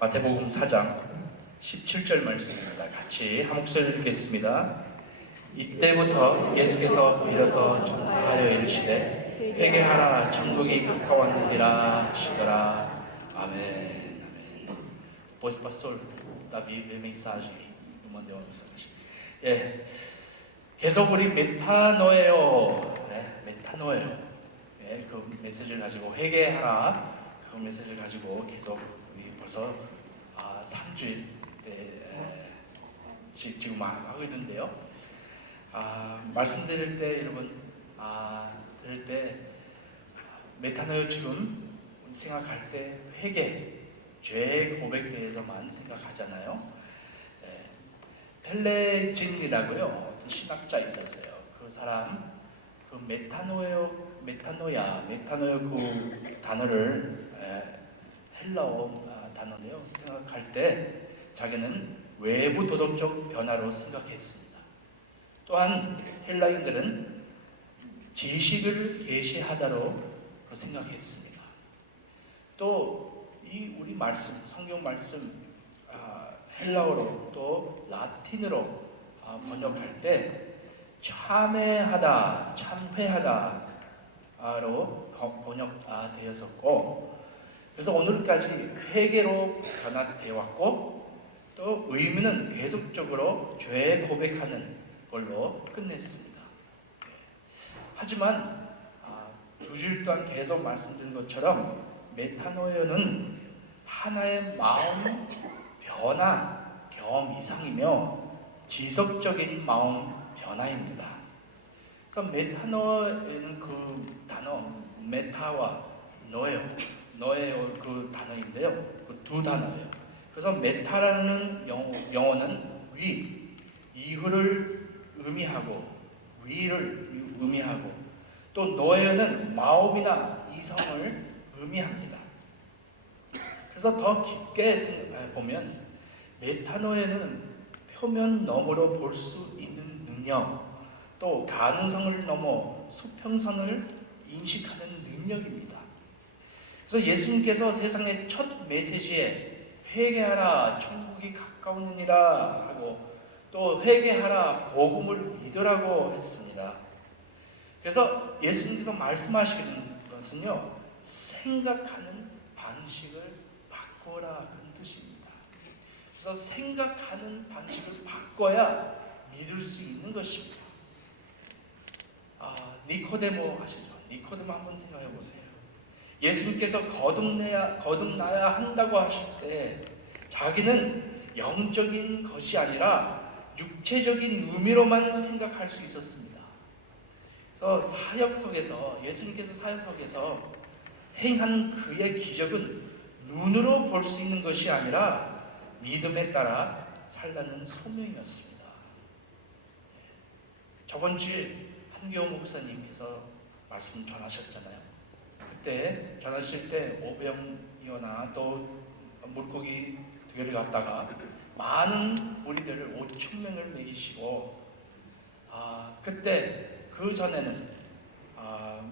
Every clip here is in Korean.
마태복음 4장 17절 말씀입니다. 같이 한 목소리 읽겠습니다. 이때부터 예수께서 빌어서 전파하여 이르시되 회개하라 천국이 가까웠느니라 하시더라. 아멘. Pois pastor Davi veio mensagem aí. Eu mandei uma mensagem. 계속 우리 메타노예요. 메타노예요. 그 메시지를 가지고 회개하라. 그 메시지를 가지고 계속 우리 벌써 3주일 지금 하고 있는데요. 말씀드릴 때 여러분 들을 때 메타노요 지금 생각할 때 회개, 죄 고백 대해서만 생각하잖아요. 펠레진이라고요 어떤 신학자 있었어요. 그 사람 그 메타노요 그 단어를 헬라어 단어인데요. 생각할 때 자기는 외부 도덕적 변화로 생각했습니다. 또한 헬라인들은 지식을 계시하다로 생각했습니다. 또 이 우리 말씀, 성경 말씀 헬라어로 또 라틴어로 번역할 때 참회하다, 참회하다로 번역되었었고, 그래서 오늘까지 회개로 변화되어 왔고, 또 의미는 계속적으로 죄 고백하는 걸로 끝냈습니다. 하지만 두 주일 동안 계속 말씀드린 것처럼 메타노이어는 하나의 마음 변화 겸 이상이며 지속적인 마음 변화입니다. 그래서 메타노이어는 그 단어 메타와 노예요 그 단어인데요. 그 두 단어예요. 그래서 메타라는 영어는 위, 이후를 의미하고 위를 의미하고, 또 노예는 마음이나 이성을 의미합니다. 그래서 더 깊게 생각해 보면 메타노예는 표면 너머로 볼 수 있는 능력, 또 가능성을 넘어 수평선을 인식하는 능력입니다. 그래서 예수님께서 세상의 첫 메시지에 회개하라 천국이 가까우니라 하고, 또 회개하라 복음을 믿으라고 했습니다. 그래서 예수님께서 말씀하시는 것은요, 생각하는 방식을 바꿔라 그런 뜻입니다. 그래서 생각하는 방식을 바꿔야 믿을 수 있는 것입니다. 니코데모 아시죠? 니코데모 한번 생각해 보세요. 예수님께서 거듭나야 한다고 하실 때 자기는 영적인 것이 아니라 육체적인 의미로만 생각할 수 있었습니다. 그래서 사역석에서 예수님께서 사역석에서 행한 그의 기적은 눈으로 볼 수 있는 것이 아니라 믿음에 따라 살라는 소명이었습니다. 저번 주에 한교호 목사님께서 말씀 전하셨잖아요. 그때 전하실 때 오병이어나 또 물고기 두개를 갖다가 많은 무리들을 5,000명을 먹이시고, 그때 그 전에는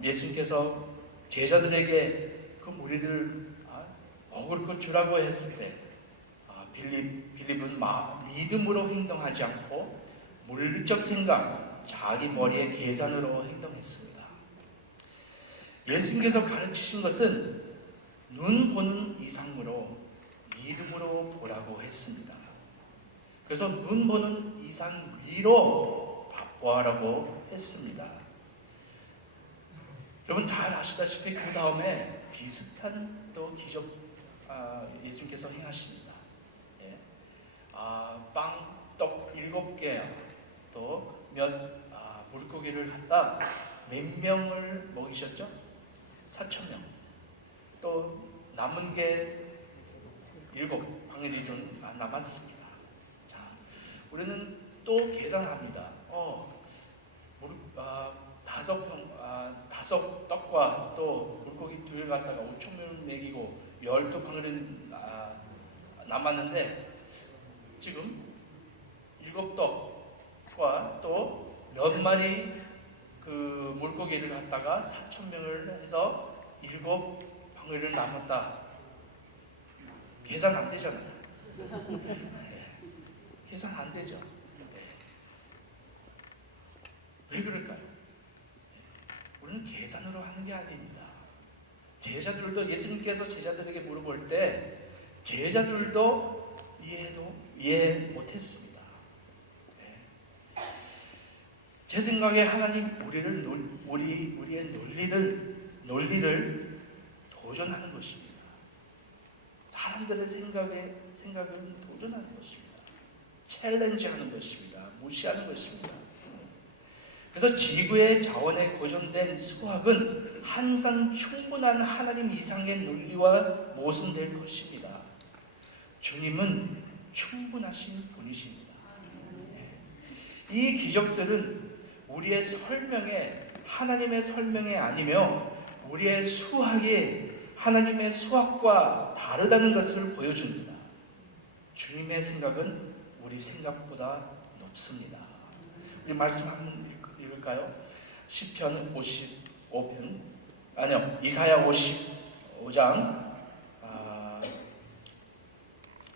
예수님께서 제자들에게 그 무리를 먹을 것 주라고 했을 때 빌립은 믿음으로 행동하지 않고 물리적 생각, 자기 머리의 계산으로 행동했습니다. 예수님께서 가르치신 것은 눈 보는 이상으로 믿음으로 보라고 했습니다. 그래서 눈 보는 이상 위로 보아라고 했습니다. 여러분 잘 아시다시피 그 다음에 비슷한 또 기적 예수님께서 행하십니다. 빵, 떡 7개 또 물고기를 갖다 몇 명을 먹이셨죠? 4,000명. 또 남은 게 7방울이 좀 남았습니다. 자, 우리는 또 계산합니다. 5 떡과 또 물고기 2개 갖다가 5,000명을 먹이고 12방울은 남았는데, 지금 7떡과 또 몇 마리 그 물고기를 갖다가 4,000명을 해서 7방울을 남았다. 계산 안 되잖아요. 계산 안 되죠. 왜 그럴까요? 우리는 계산으로 하는 게 아닙니다. 제자들도 예수님께서 제자들에게 물어볼 때 제자들도 이해 못했습니다. 제 생각에 하나님 우리의 논리를 도전하는 것입니다. 사람들의 생각은 도전하는 것입니다. 챌린지하는 것입니다. 무시하는 것입니다. 그래서 지구의 자원에 고정된 수학은 항상 충분한 하나님 이상의 논리와 모순될 것입니다. 주님은 충분하신 분이십니다. 이 기적들은 우리의 하나님의 설명이 아니며 우리의 수학이 하나님의 수학과 다르다는 것을 보여줍니다. 주님의 생각은 우리 생각보다 높습니다. 우리 말씀 한번 읽을까요? 시편 55편 이사야 55장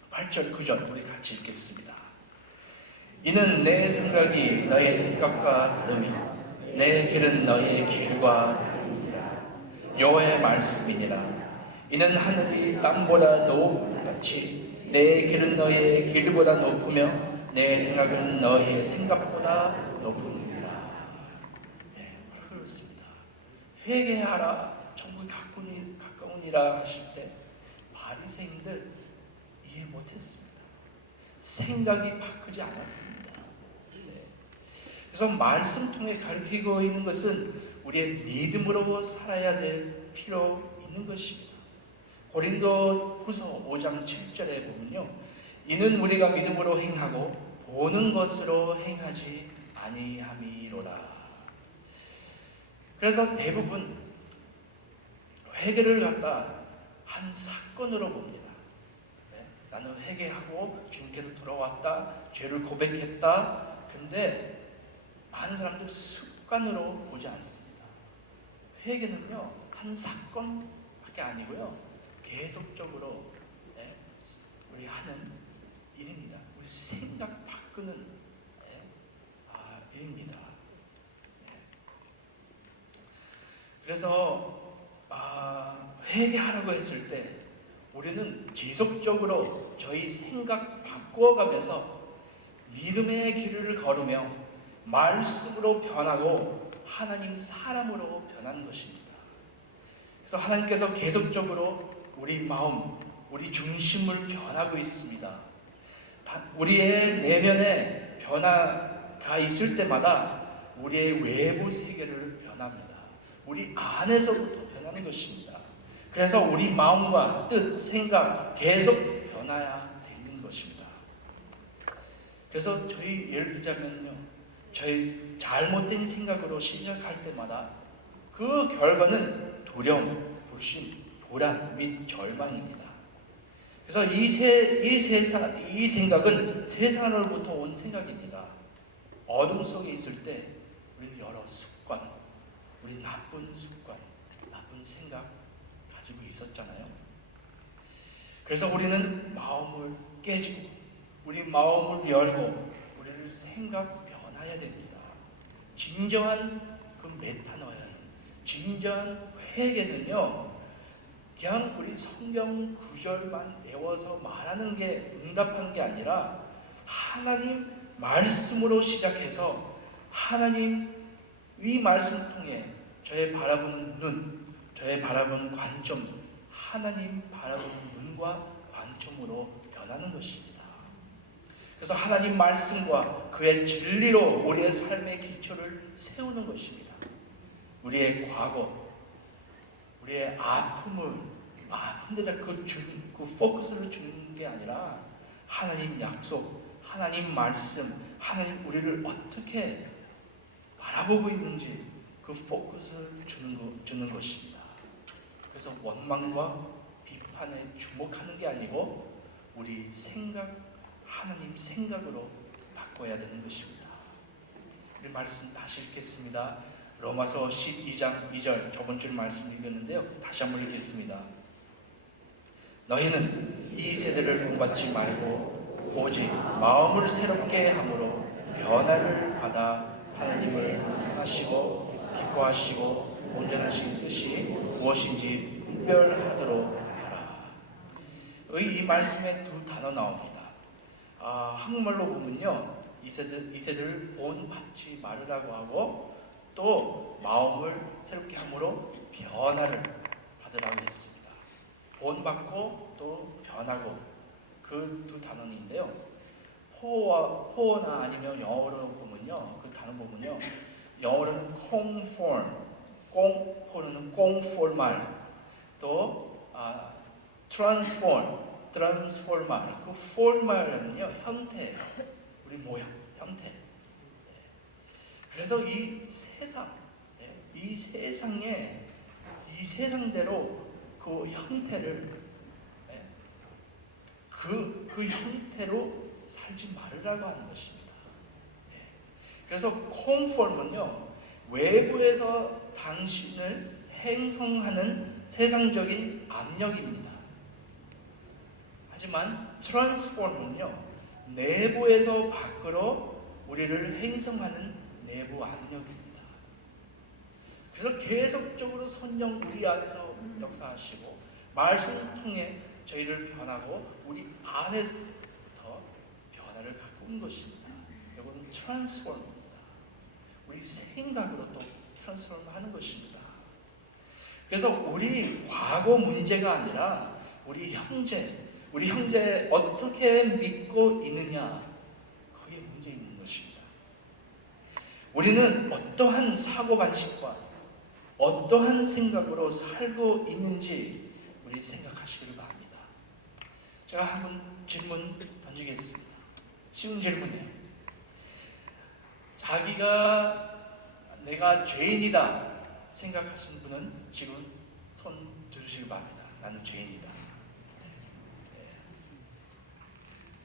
8절 9절 우리 같이 읽겠습니다. 이는 내 생각이 너의 생각과 다르며 내 길은 너의 길과 다르니라. 여호와의 말씀이니라. 이는 하늘이 땅보다 높같이 내 길은 너의 길보다 높으며 내 생각은 너의 생각보다 높으니라. 그렇습니다. 회개하라 천국이 가까우니라 하실 때 바리새인들 이해 못했습니다. 생각이 바꾸지 않았습니다. 그래서 말씀 통해 가르치고 있는 것은 우리의 믿음으로 살아야 될 필요 있는 것입니다. 고린도후서 5장 7절에 보면요, 이는 우리가 믿음으로 행하고 보는 것으로 행하지 아니함이로라. 그래서 대부분 회개를 갖다 한 사건으로 봅니다. 나는 회개하고 주님께로 돌아왔다, 죄를 고백했다. 근데 많은 사람들 습관으로 보지 않습니다. 회개는요, 한 사건밖에 아니고요, 계속적으로 우리 하는 일입니다. 우리 생각 바꾸는 일입니다. 그래서 회개하라고 했을 때 우리는 지속적으로 저희 생각 바꾸어가면서 믿음의 길을 걸으며 말씀으로 변하고 하나님 사람으로 변하는 것입니다. 그래서 하나님께서 계속적으로 우리 마음, 우리 중심을 변하고 있습니다. 우리의 내면에 변화가 있을 때마다 우리의 외부 세계를 변합니다. 우리 안에서부터 변하는 것입니다. 그래서 우리 마음과 뜻, 생각 계속 변화야 되는 것입니다. 그래서 저희 예를 들자면요, 저희 잘못된 생각으로 시작할 때마다 그 결과는 두려움, 불신, 불안 및 절망입니다. 그래서 이 생각은 세상으로부터 온 생각입니다. 어둠 속에 있을 때 우리는 여러 습관, 우리 나쁜 습관, 나쁜 생각 가지고 있었잖아요. 그래서 우리는 마음을 깨지고 우리 마음을 열고 우리를 생각 변화해야 됩니다. 진정한 그 메타노야, 진정한 회개는요, 그냥 우리 성경 구절만 외워서 말하는 게 응답하는 게 아니라 하나님 말씀으로 시작해서 하나님 이 말씀 통해 저의 바라보는 눈, 저의 바라보는 관점, 하나님 바라보는 눈과 관점으로 변하는 것입니다. 그래서 하나님 말씀과 그의 진리로 우리의 삶의 기초를 세우는 것입니다. 우리의 과거, 우리의 아픈데다 그 포커스를 주는 게 아니라 하나님 약속, 하나님 말씀, 하나님 우리를 어떻게 바라보고 있는지 그 포커스를 주는 것입니다. 그래서 원망과 비판에 주목하는 게 아니고 우리 생각, 하나님 생각으로 바꿔야 되는 것입니다. 우리 말씀 다시 읽겠습니다. 로마서 12장 2절 저번 주에 말씀 읽었는데요, 다시 한번 읽겠습니다. 너희는 이 세대를 본받지 말고 오직 마음을 새롭게 함으로 변화를 받아 하나님을 사랑하시고 기뻐하시고 온전하신 뜻이 무엇인지 분별하도록 하라. 이 말씀에 두 단어 나옵니다. 한국말로 보면요, 이 세대를 본받지 말으라고 하고 또 마음을 새롭게 함으로 변화를 받으라고 했습니다. 본받고 또 변하고, 그 두 단어인데요. 포어나 아니면 영어로 보면요, 그 단어 보면요, 영어로는 conform, 포어는 conformal, 또 transformal, 그 formal은요 형태예요. 우리 모양, 형태. 그래서 이 세상대로 그 형태를 그 형태로 살지 말으라고 하는 것입니다. 그래서 conform은요, 외부에서 당신을 행성하는 세상적인 압력입니다. 하지만 transform은요, 내부에서 밖으로 우리를 행성하는 내부 압력입니다. 그래서 계속적으로 성령 우리 안에서 역사하시고 말씀을 통해 저희를 변하고 우리 안에서부터 변화를 가꾸는 것입니다. 이건 트랜스포머입니다. 우리 생각으로 또 트랜스포머 하는 것입니다. 그래서 우리 과거 문제가 아니라 우리 형제 어떻게 믿고 있느냐, 거기에 문제 있는 것입니다. 우리는 어떠한 사고방식과 어떠한 생각으로 살고 있는지 우리 생각하시기를 바랍니다. 제가 한번 질문 던지겠습니다. 쉬운 질문이에요. 내가 죄인이다 생각하시는 분은 지금 손 들으시기 바랍니다. 나는 죄인이다.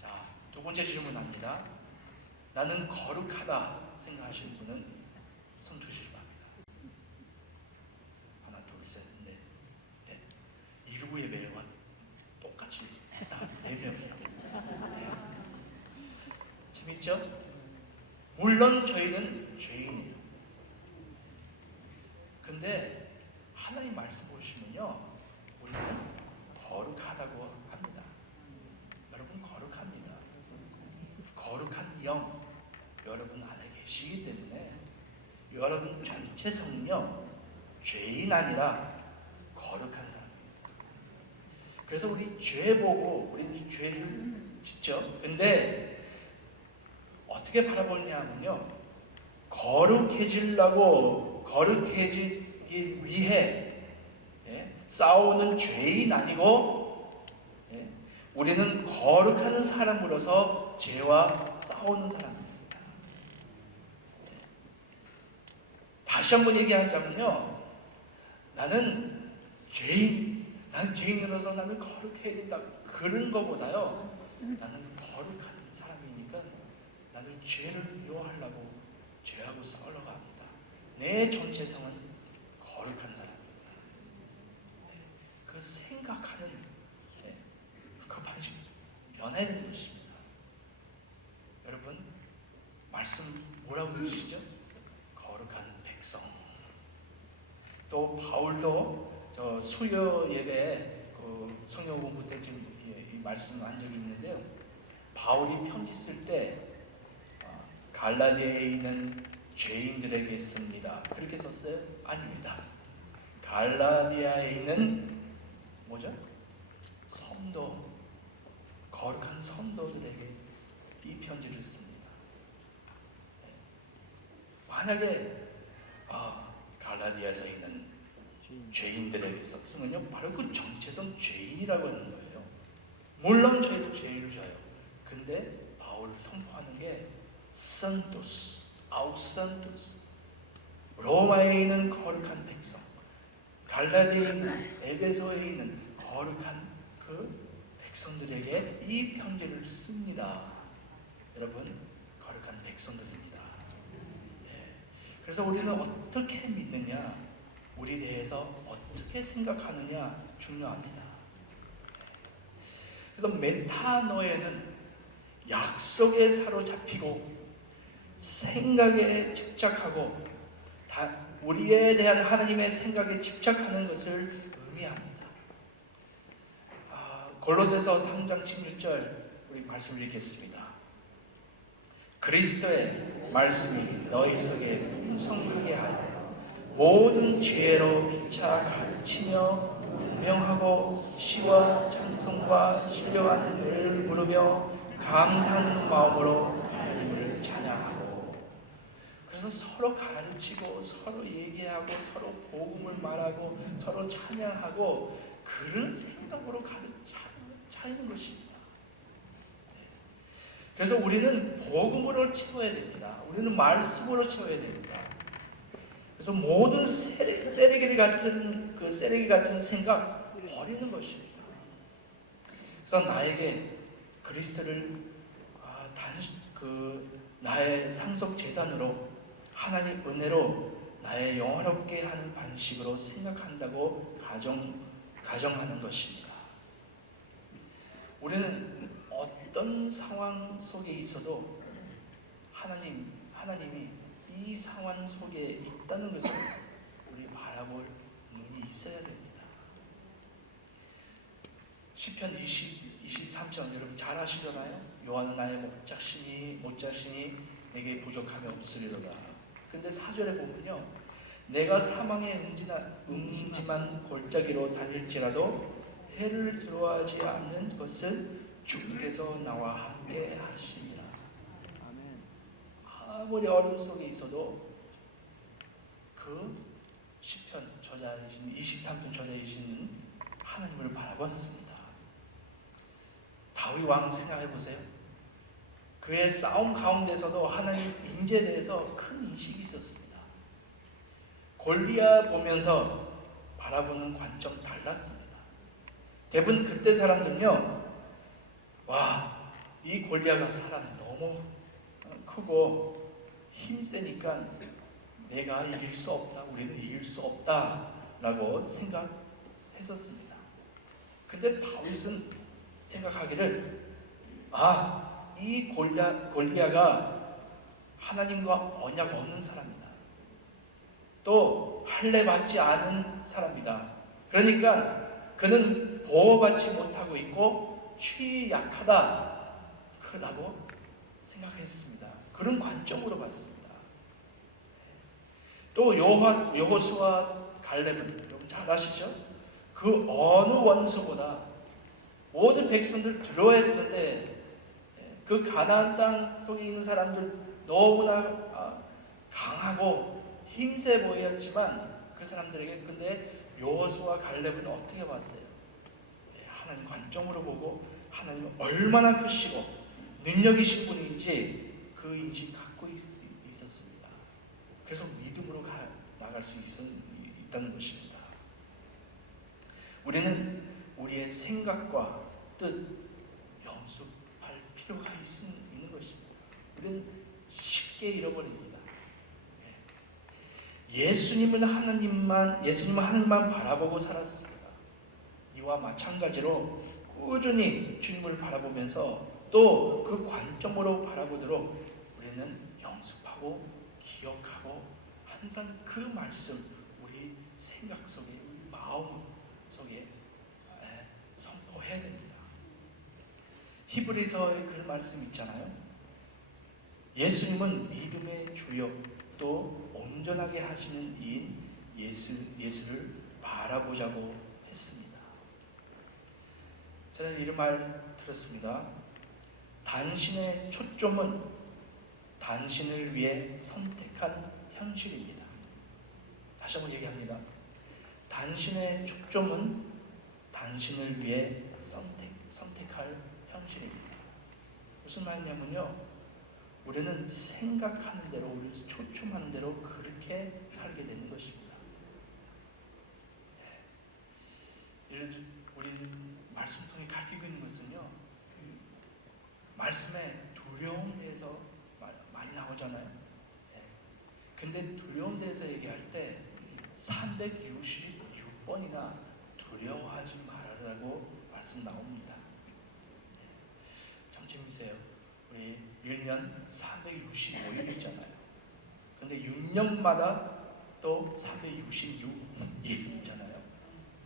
자, 두 번째 질문합니다. 나는 거룩하다 생각하시는 분은 손 드시기 바랍니다. 하나, 둘, 셋, 넷. 일부 예배와 똑같이 다 4명이에요. 재밌죠? 물론 저희는 죄인이에요. 근데 하나님 말씀 보시면요, 우리는 거룩하다고 합니다. 여러분 거룩합니다. 거룩한 영 여러분 안에 계시기 때문에 여러분 전체성은요, 죄인 아니라 거룩한 사람입니다. 그래서 우리 죄 보고 우리는 죄를 짓죠. 근데 어떻게 바라보냐면요, 거룩해지기 위해 싸우는 죄인 아니고 우리는 거룩한 사람으로서 죄와 싸우는 사람입니다. 다시 한번 얘기하자면요, 나는 죄인으로서 나는 거룩해야 된다, 그런 것보다요, 나는 거룩한 사람이니까 나는 죄를 미워하려고 죄하고 싸우려고 합니다. 내 전체성은 거룩한 사람입니다. 그 생각하는 그 방식 변해야 되는 것입니다. 여러분 말씀 뭐라고 그러시죠? 거룩한 백성. 또 바울도 저 수요 예배에 그 성경 공부 때 지금 이 말씀을 한 적이 있는데요, 바울이 편지 쓸 때 갈라디아에 있는 죄인들에게 씁니다. 그렇게 썼어요? 아닙니다. 갈라디아에 있는 뭐죠? 성도, 거룩한 성도들에게 이 편지를 씁니다. 만약에 갈라디아에서 있는 죄인들에게 썼으면요, 바로 그 정체성 죄인이라고 하는 거예요. 물론 저희도 죄인을 져요. 근데 바울을 선포하는 게 산토스, 아우산토스, 로마에 있는 거룩한 백성, 갈라디아에 있는 에베소에 있는 거룩한 그 백성들에게 이 편지를 씁니다. 여러분 거룩한 백성들입니다. 그래서 우리는 어떻게 믿느냐, 우리 대해서 어떻게 생각하느냐 중요합니다. 그래서 메타노에는 약속에 사로잡히고 생각에 집착하고 우리에 대한 하나님의 생각에 집착하는 것을 의미합니다. 골로새서 3장 16절 우리 말씀을 읽겠습니다. 그리스도의 말씀이 너희 속에 풍성하게 하여 모든 지혜로 피차 가르치며 분명하고 시와 찬송과 신령한 노래를 부르며 감사하는 마음으로 하나님을 찬양하고. 그래서 서로 가르치고 서로 얘기하고 서로 복음을 말하고 서로 찬양하고 그런 생각으로 차이는 것입니다. 그래서 우리는 복음으로 채워야 됩니다. 우리는 말씀으로 채워야 됩니다. 그래서 모든 쓰레기 같은 생각 버리는 것입니다. 그래서 나에게 그리스도를 나의 상속 재산으로 하나님 은혜로 나의 영화롭게 하는 방식으로 생각한다고 가정하는 것입니다. 우리는 어떤 상황 속에 있어도 하나님이 이 상황 속에 있다는 것을 우리 바라볼 눈이 있어야 됩니다. 시편 23편 여러분 잘 아시잖아요. 여호와는 나의 목자시니 내게 부족함이 없으리로다. 근데 4절에 보면요, 내가 사망의 음침한 골짜기로 다닐지라도 해를 들어하지 않는 것을 주께서 나와 함께 하시리라. 아무리 어려움 속에 있어도 그 시편 저자이신 23편 저자이신 하나님을 바라봤습니다. 다윗 왕 생각해 보세요. 그의 싸움 가운데서도 하나님 인재에 대해서 큰 인식이 있었습니다. 골리앗 보면서 바라보는 관점 달랐습니다. 대부분 그때 사람들은요, 와, 이 골리앗 사람 너무 크고 힘세니까 내가 이길 수 없다, 우리는 이길 수 없다라고 생각했었습니다. 근데 다윗은 생각하기를 이 골리앗가 하나님과 언약 없는 사람이다. 또 할례 받지 않은 사람이다. 그러니까 그는 보호받지 못하고 있고 취약하다라고 생각했습니다. 그런 관점으로 봤습니다. 또 여호수아 갈렙은 여러분 잘 아시죠? 그 어느 원수보다 모든 백성들 두려워했을 때 그 가나안 땅 속에 있는 사람들 너무나 강하고 힘세 보였지만 그 사람들에게 근데 여호수아 갈렙은 어떻게 봤어요? 하나님 관점으로 보고 하나님은 얼마나 크시고 능력이신 분인지 그 인식 갖고 있었습니다. 그래서 믿음으로 나갈 수 있다는 것입니다. 우리는 우리의 생각과 뜻 연습할 필요가 있는 것입니다. 우리는 쉽게 잃어버립니다. 예수님은 하나님만 바라보고 살았습니다. 이와 마찬가지로 꾸준히 주님을 바라보면서 또 그 관점으로 바라보도록 우리는 연습하고 기억하고 항상 그 말씀 우리 생각 속에 우리 마음 속에 선포해야 됩니다. 히브리서에 그런 말씀 있잖아요. 예수님은 믿음의 주요 또 온전하게 하시는 이인 예수를 바라보자고 했습니다. 저는 이런 말 들었습니다. 당신의 초점은 당신을 위해 선택한 현실입니다. 다시 한번 얘기합니다. 당신의 초점은 당신을 위해 선택할 현실입니다. 무슨 말이냐면요, 우리는 생각하는 대로, 우리 초점하는 대로 그렇게 살게 되는 것입니다. 우리 말씀 통해 가르치고 있는 것은요, 말씀에 두려움에 대해서 많이 나오잖아요. 근데 두려움에 대해서 얘기할 때 366번이나 두려워하지 말라고 말씀 나옵니다. 재밌어요. 우리 1년 365일 있잖아요. 근데 6년마다 또 366일 있잖아요.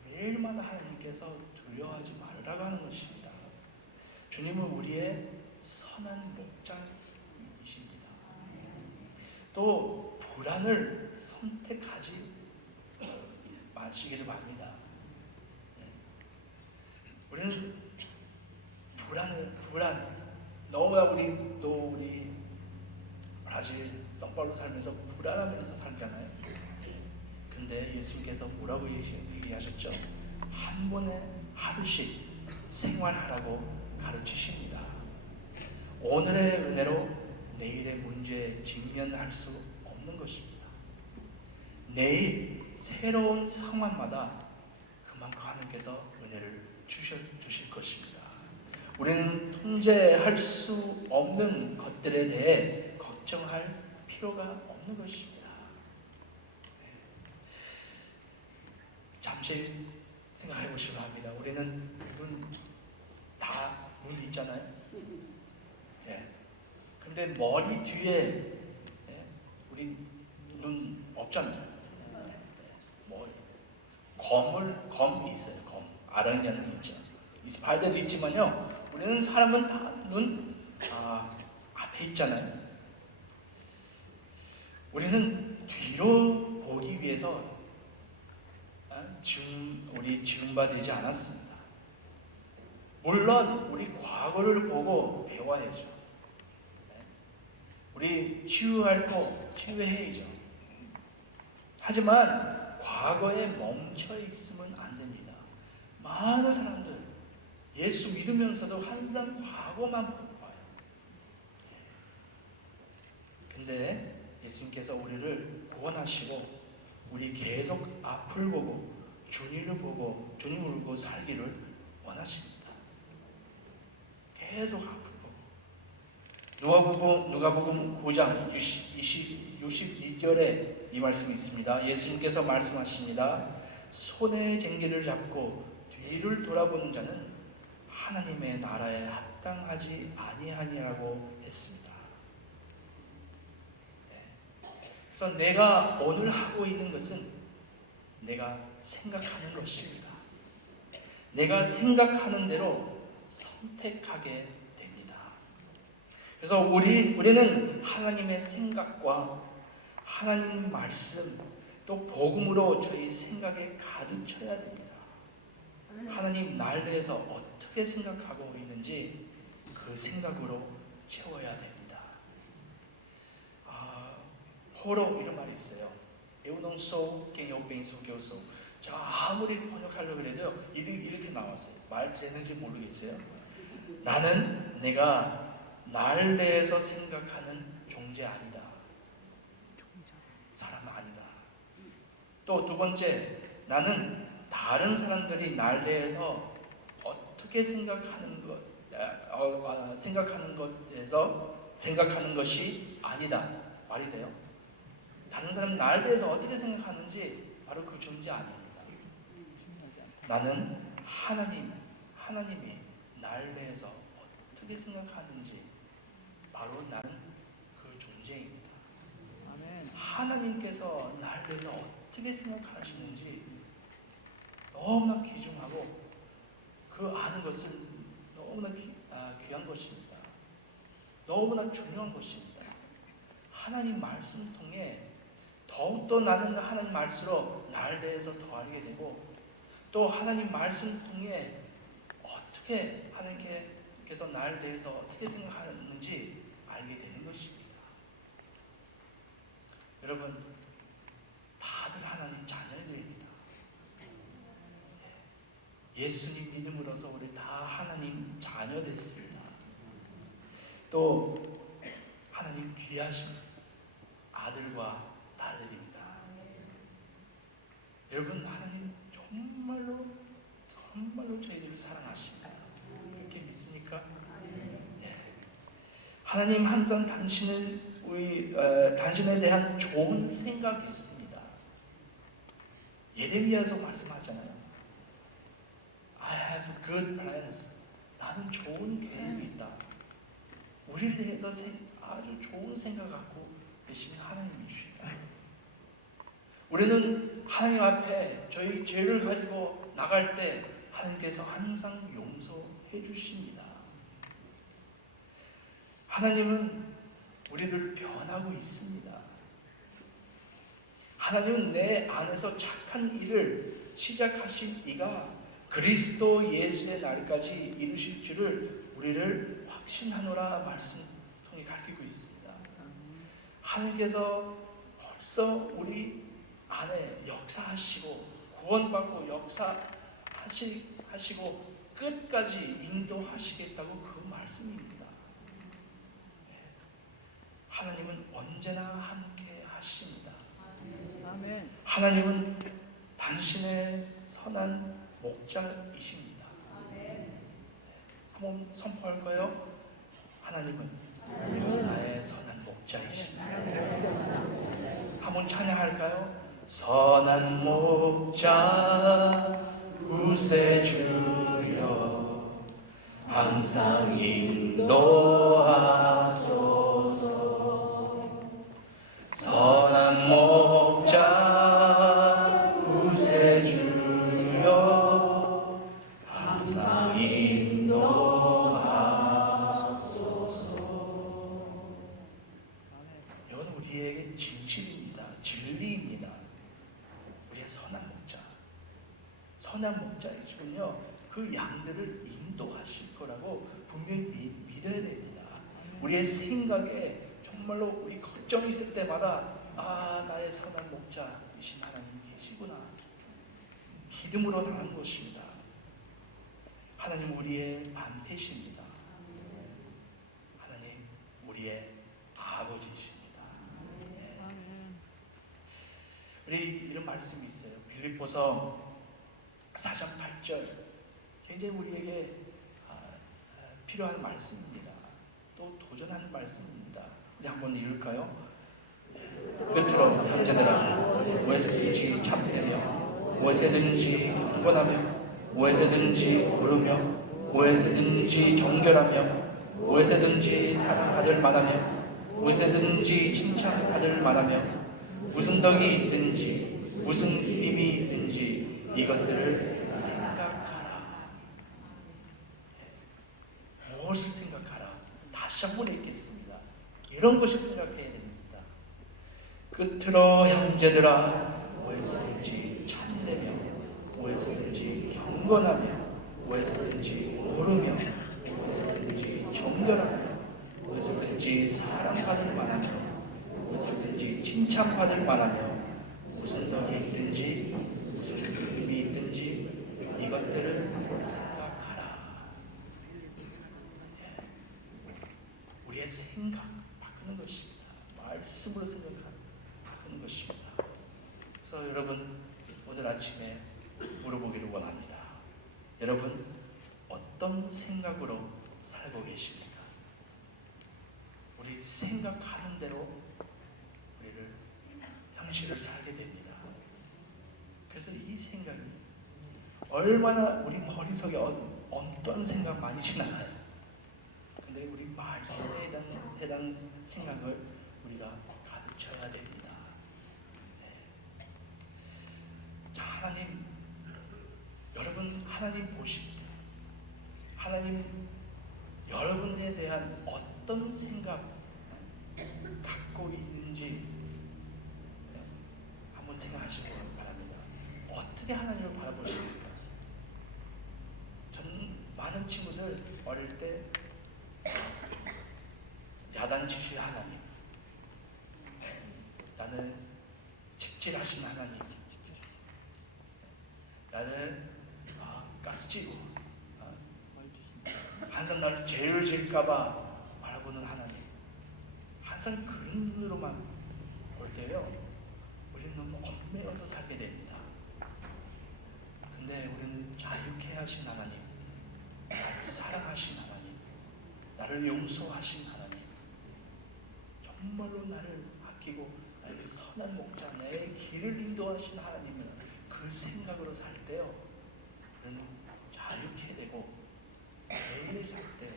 매일마다 하나님께서 두려워하지 말으라고 하는 것입니다. 주님은 우리의 선한 목자이십니다. 또 불안을 선택하지 마시기를 바랍니다. 우리는 불안 너무나 우리 브라질 성파울로 살면서 불안하면서 살잖아요. 근데 예수님께서 뭐라고 얘기하셨죠? 한 번에 하루씩 생활하라고 가르치십니다. 오늘의 은혜로 내일의 문제에 직면할 수 없는 것입니다. 내일 새로운 상황마다 그만큼 하나님께서 은혜를 주실 것입니다. 우리는 통제할 수 없는 것들에 대해 걱정할 필요가 없는 것입니다. 잠시 생각해 보시기 바랍니다. 우리는 눈 있잖아요. 근데 머리 뒤에 우리 눈 없잖아요. 검이 있어요. 검. 아랑냐는 있죠. 스파이더도 있지만요. 우리는 사람은 다 눈 앞에 있잖아요. 우리는 뒤로 보기 위해서 우리 지음받지 않았습니다. 물론 우리 과거를 보고 배워야죠. 우리 치유할 거 치유해야죠. 하지만 과거에 멈춰 있으면 안 됩니다. 많은 사람들 예수 믿으면서도 항상 과거만 봐요. 근데 예수님께서 우리를 구원하시고 우리 계속 앞을 보고 주님을 보고 살기를 원하십니다. 계속 앞을 보고. 누가복음 9장 62절에 이 말씀이 있습니다. 예수님께서 말씀하십니다. 손에 쟁기를 잡고 뒤를 돌아보는 자는 하나님의 나라에 합당하지 아니하니라고 했습니다. 그래서 내가 오늘 하고 있는 것은 내가 생각하는 것입니다. 내가 생각하는 대로 선택하게 됩니다. 그래서 우리는 하나님의 생각과 하나님 말씀 또 복음으로 저희 생각에 가득 쳐야 됩니다. 하나님 날 대해서 어떻게 생각하고 있는지 그 생각으로 채워야 됩니다. 호로 이런 말이 있어요. Eu não sou quem eu penso que eu sou. 제가 아무리 번역하려고 해도 이렇게 나왔어요. 말 되는지 모르겠어요. 나는 내가 날 대해서 생각하는 존재 아니다. 사람 아니다. 또 두 번째, 나는 다른 사람들이 날 대해서 어떻게 생각하는 것이 아니다. 말이 돼요? 다른 사람 날 대해서 어떻게 생각하는지 바로 그 존재 아닙니다. 나는 하나님이 날 대해서 어떻게 생각하는지 바로 나는 그 존재입니다. 하나님께서 날 대해서 어떻게 생각하시는지 너무나 귀중하고 그 아는 것을 너무나 귀한 것입니다. 너무나 중요한 것입니다. 하나님 말씀 통해 더욱더 나는 하나님 말씀으로 날 대해서 더 알게 되고 또 하나님 말씀 통해 어떻게 하나님께서 날 대해서 어떻게 생각하는지 알게 되는 것입니다. 여러분 다들 하나님 자녀들입니다. 예수님 믿음으로써 우리 다 하나님 자녀 됐습니다. 또 하나님 귀하신 아들과 딸들입니다. 여러분 하나님 정말로 저희들을 사랑하십니다. 이렇게 믿습니까? 예. 하나님 항상 당신에 대한 좋은 생각이 있습니다. 예레미야에서 말씀하잖아요. I have good plans. 나는 좋은 계획이 있다. 우리를 대해서 아주 좋은 생각 갖고 계신 하나님이십니다. 우리는 하나님 앞에 저희 죄를 가지고 나갈 때 하나님께서 항상 용서해 주십니다. 하나님은 우리를 변하고 있습니다. 하나님은 내 안에서 착한 일을 시작하신 이가 그리스도 예수의 날까지 이루실 줄을 우리를 확신하노라 말씀 통해 가르치고 있습니다. 하나님께서 벌써 우리 안에 역사하시고 구원받고 역사하시고 끝까지 인도하시겠다고 그 말씀입니다. 하나님은 언제나 함께 하십니다. 아멘. 하나님은 당신의 선한 목자이십니다. 한번 선포할까요? 하나님은 나의 선한 목자이십니다. 한번 찬양할까요? 선한 목자 구세주여 항상 인도하소서. 선한 목자 구세주여 항상 인도하소서. 이건 우리에게 진실입니다. 진리입니다. 우리의 선한 목자. 선한 목자이시군요. 그 양들을 인도하실 거라고 분명히 믿어야 됩니다. 우리의 생각에 정말로 우리 걱정이 있을 때마다 나의 선한 목자이신 하나님 계시구나. 기름으로 나는 것입니다. 하나님 우리의 반패십니다. 하나님 우리의 아버지이십니다. 네. 우리 이런 말씀이 있어요. 빌립보서 4장 8절 굉장히 우리에게 필요한 말씀입니다. 또 도전하는 말씀입니다. 우리 한번 읽을까요? 끝으로 형제들아 무엇이든지 참되며 무엇이든지 경건하며 무엇이든지 오르며 무엇이든지 정결하며 무엇이든지 사랑받을 만하며 무엇이든지 칭찬받을 만하며 무슨 덕이 있든지 무슨 힘이 있든지 이것들을 생각하라. 무엇을 생각하라? 다시 한번 읽겠습니다. 이런 것을 생각해야 됩니다. 끝으로 형제들아 무엇이든지 참되며 무엇이든지 경건하며 무엇이든지 오르며 무엇이든지 정결하며 무엇이든지 사랑받을 만하며 무엇이든지 칭찬받을 만하며 무슨 덕이 있든지 무슨 힘이 있든지 이것들을 생각하라. 우리의 생각 바꾸는 것입니다. 말씀으로 바꾸는 것입니다. 그래서 여러분 오늘 아침에 물어보기를 원합니다. 여러분 어떤 생각으로 살고 계십니까? 우리 생각하는 대로 우리를 형식을 살게 됩니다. 그래서 이 생각이 얼마나 우리 머릿속에 어떤 생각 많이 지나가요. 근데 우리 말씀에 대한 생각을 우리가 가르쳐야 됩니다. 네. 자, 하나님, 여러분 하나님 보실 때 하나님 여러분에 대한 어떤 생각 갖고 있는지 한번 생각하시기 바랍니다. 어떻게 하나님을 바라보십니까? 저는 많은 친구들 어릴 때 야단치실 하나님, 나는 직질하신 하나님, 나는 가스치고 항상 나를 죄를 질까봐 바라보는 하나님, 항상 그런 눈으로만 볼 때요 우리는 너무 얽매여서 살게 됩니다. 근데 우리는 자유케 하신 하나님, 나를 사랑하신 하나님, 나를 용서하신 하나님, 정말로 나를 아끼고 나에게 선한 목자, 내 길을 인도하신 하나님을 그 생각으로 살 때요 우리는 자유케 되고 매일 살 때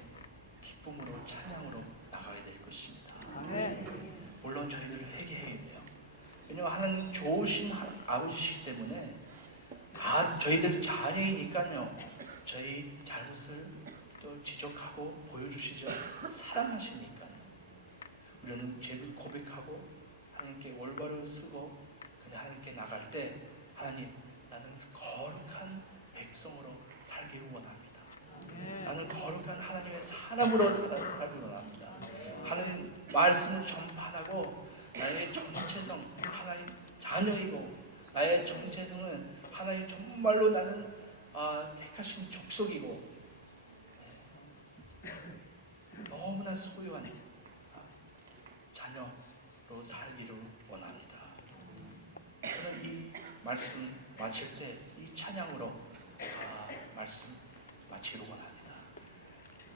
기쁨으로 찬양으로 하나님 좋으신 아버지시기 때문에 저희들 자녀이니까요. 저희 잘못을 또 지적하고 보여주시죠. 사랑하시니까요. 우리는 죄를 고백하고 하나님께 올바로 쓰고 하나님께 나갈 때 하나님, 나는 거룩한 백성으로 살기를 원합니다. 나는 거룩한 하나님의 사람으로 살기를 원합니다. 하나님 말씀을 전파하고 나의 정체성, 하나님 자녀이고 나의 정체성은 하나님 정말로 나는 택하신 족속이고 너무나 소유한 자녀로 살기를 원합니다. 저는 이 말씀 마칠 때 이 찬양으로 말씀 마치기를 원합니다.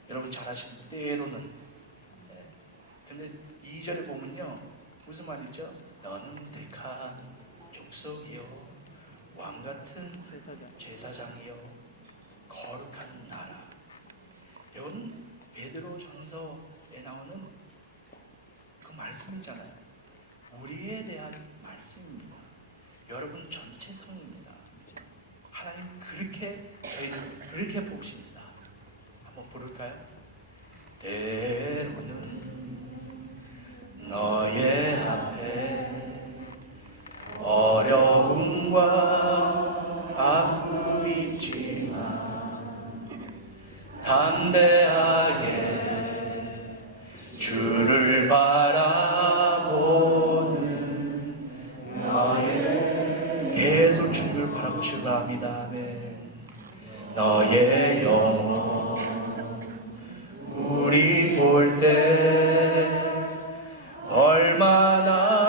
여러분 잘 아시는 때로는 근데 2절에 보면요 무슨 말이죠? 너는 택한 족속이요 왕같은 제사장이요 거룩한 나라. 이건 베드로전서에 나오는 그 말씀이잖아요. 우리에 대한 말씀입니다. 여러분 전체성입니다. 하나님 그렇게 저희를 그렇게 보십니다. 한번 부를까요? 때로는 너의 앞에 어려움과 아픔이 있지만 담대하게 주를 바라보는 너의 계속 주를 바라보 출발합니다. 아멘. 너의 영혼 우리 볼 때 얼마나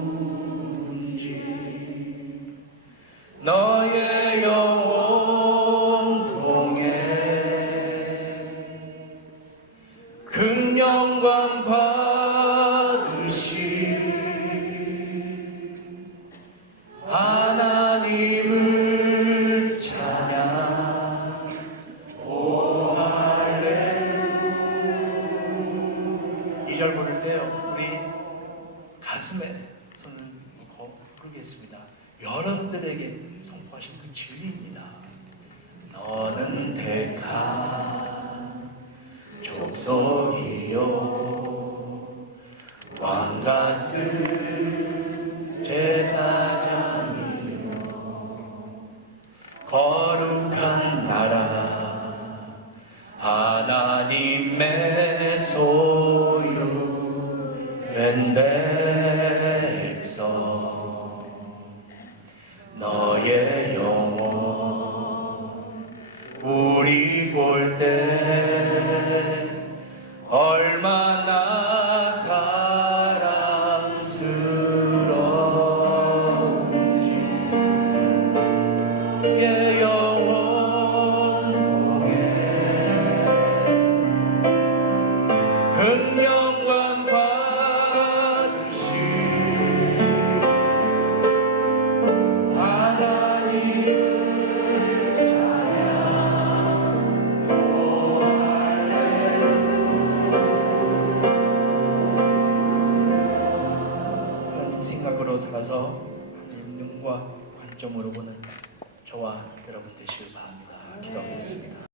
아름다운지 너의 영혼 통해 극영광 받으시 하나님을 찬양 오 할렐루야. 2절 부를 때요 우리 가슴에 손을 놓고 부르겠습니다. 여러분들에게 선포하신 그 진리입니다. 너는 택한 족속이요 왕같은 제사장이요 거룩한 나라 하나님의 소유된 백성 너의 영혼 우리 볼 때 얼마나 사랑스러운지 예 영혼 통해 극영광 받으시 하나님을 찬양 오 할렐루야. 하나님 생각으로 살아서 하나님 눈과 관점으로 보는